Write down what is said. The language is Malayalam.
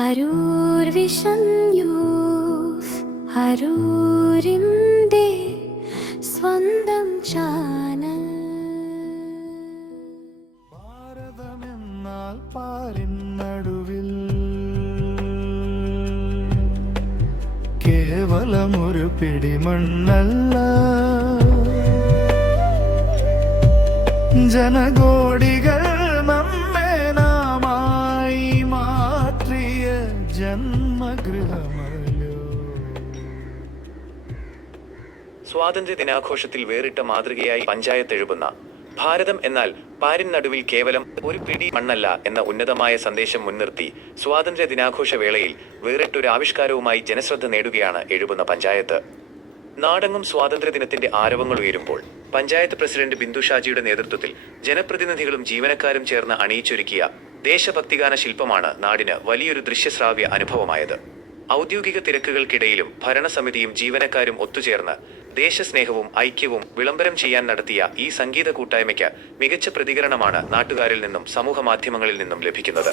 അരൂർ വിഷൻ ന്യൂസ്, അരൂരിൻ്റെ സ്വന്തം ചാനൽ. ഭാരതമെന്നാൽ പാരിൻ നടുവിൽ കേവലമൊരു പിടിമണ്ണല്ല, ജനകോടികൾ നമ്മെ നാമായി മാറ്റിയ ജന്മഗൃഹമല്ലോ. സ്വാതന്ത്ര്യ ദിനാഘോഷത്തിൽ വേറിട്ട മാതൃകയായി പഞ്ചായത്ത് എഴുതുന്ന ഭാരതം എന്നാൽ പാരിൻ നടുവിൽ കേവലം ഒരു പിടി മണ്ണല്ല എന്ന ഉന്നതമായ സന്ദേശം മുൻനിർത്തി സ്വാതന്ത്ര്യ ദിനാഘോഷ വേളയിൽ വേറിട്ടൊരു ആവിഷ്കാരവുമായി ജനശ്രദ്ധ നേടുകയാണ് എഴുതുന്ന പഞ്ചായത്ത്. നാടെങ്ങും സ്വാതന്ത്ര്യദിനത്തിന്റെ ആരവങ്ങൾ ഉയരുമ്പോൾ പഞ്ചായത്ത് പ്രസിഡന്റ് ബിന്ദു ഷാജിയുടെ നേതൃത്വത്തിൽ ജനപ്രതിനിധികളും ജീവനക്കാരും ചേർന്ന് അണിയിച്ചൊരുക്കിയ ദേശഭക്തിഗാന ശില്പമാണ് നാടിന് വലിയൊരു ദൃശ്യശ്രാവ്യ അനുഭവമായത്. ഔദ്യോഗിക തിരക്കുകൾക്കിടയിലും ഭരണസമിതിയും ജീവനക്കാരും ഒത്തുചേർന്ന് ദേശസ്നേഹവും ഐക്യവും വിളംബരം ചെയ്യാൻ നടത്തിയ ഈ സംഗീത കൂട്ടായ്മയ്ക്ക് മികച്ച പ്രതികരണമാണ് നാട്ടുകാരിൽ നിന്നും സമൂഹ മാധ്യമങ്ങളിൽ നിന്നും ലഭിക്കുന്നത്.